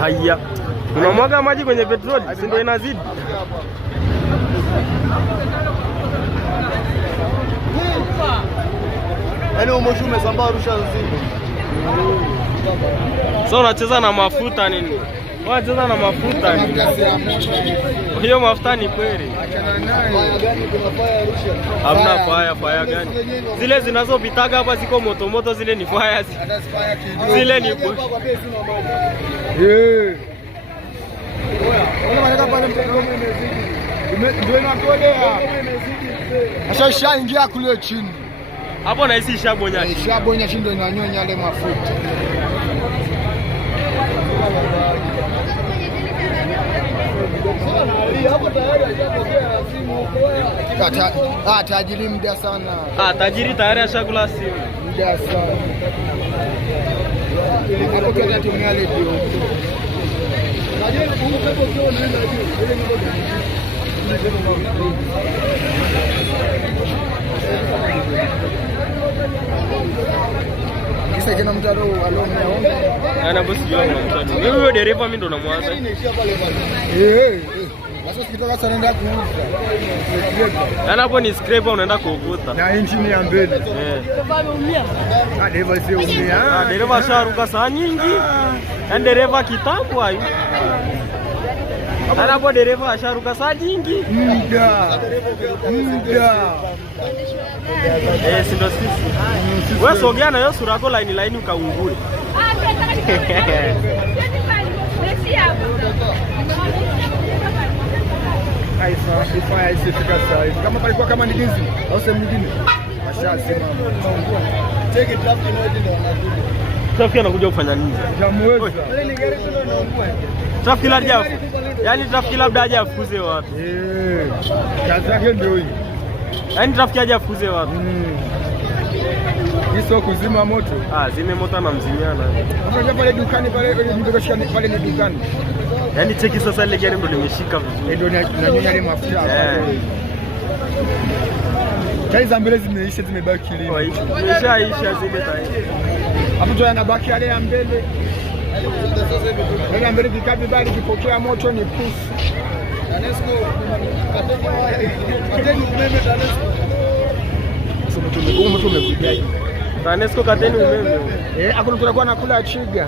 Haya. Unamwaga maji kwenye petroli, si ndio inazidi? Yaani moshi umesambaa Arusha nzima. So unacheza na mafuta nini? Unacheza na mafuta nini? Hiyo mafuta ni kweli. Hamna fire gani? Zile zinazopitaga hapa ziko moto zile ni fire. Zile ni Ashaingia kule chini. Hapo na hisi ishabonya. Ishabonya chini ndio inanyonya yale mafuta. Tajiri muda sana. Tajiri tayari ashakula simu. Muda sana. Hapo kwa tumia redio. Kisa kina mtaro alomea. Ana bosi jua mtaro. Wewe huyo dereva mimi ndo namwaza. Sasa sikitoka sana nenda kuuza. Ana hapo ni scraper unaenda kuvuta. Na engine ya mbele. Dereva sio umia. Dereva sharuka saa nyingi. Yaani dereva kitambo hayo. Ana hapo dereva asharuka saa nyingi. Muda. Si ndo sisi. Wewe sogea na hiyo sura yako line ukaungue. Kama palikuwa kama ni gizi au sehemu nyingine washasema take traffic note ndio wanakuja. Traffic anakuja kufanya nini? Jamweza. Ile ni gari tu ndio inaungua. Traffic labda. Yaani traffic labda aje afukuze watu. Kazi yake ndio hii. Yaani traffic aje afukuze watu. Hizo kuzima moto. Zime moto na mzimiana. Unajua pale dukani pale ndio shika pale ni dukani. Yaani cheki sasa ile gari ndio limeshika vizuri. Ndio nanyonya ile mafuta. Gari za mbele zimeisha zimebaki lini? Imeshaisha zile tayari. Hapo tu yanabaki yale ya mbele. Yale mbele vikapi bali kipokea moto ni pusi. Tanesco kateni umeme Tanesco. Sasa moto umekuja hivi. Tanesco kateni umeme. Hakuna kula chiga.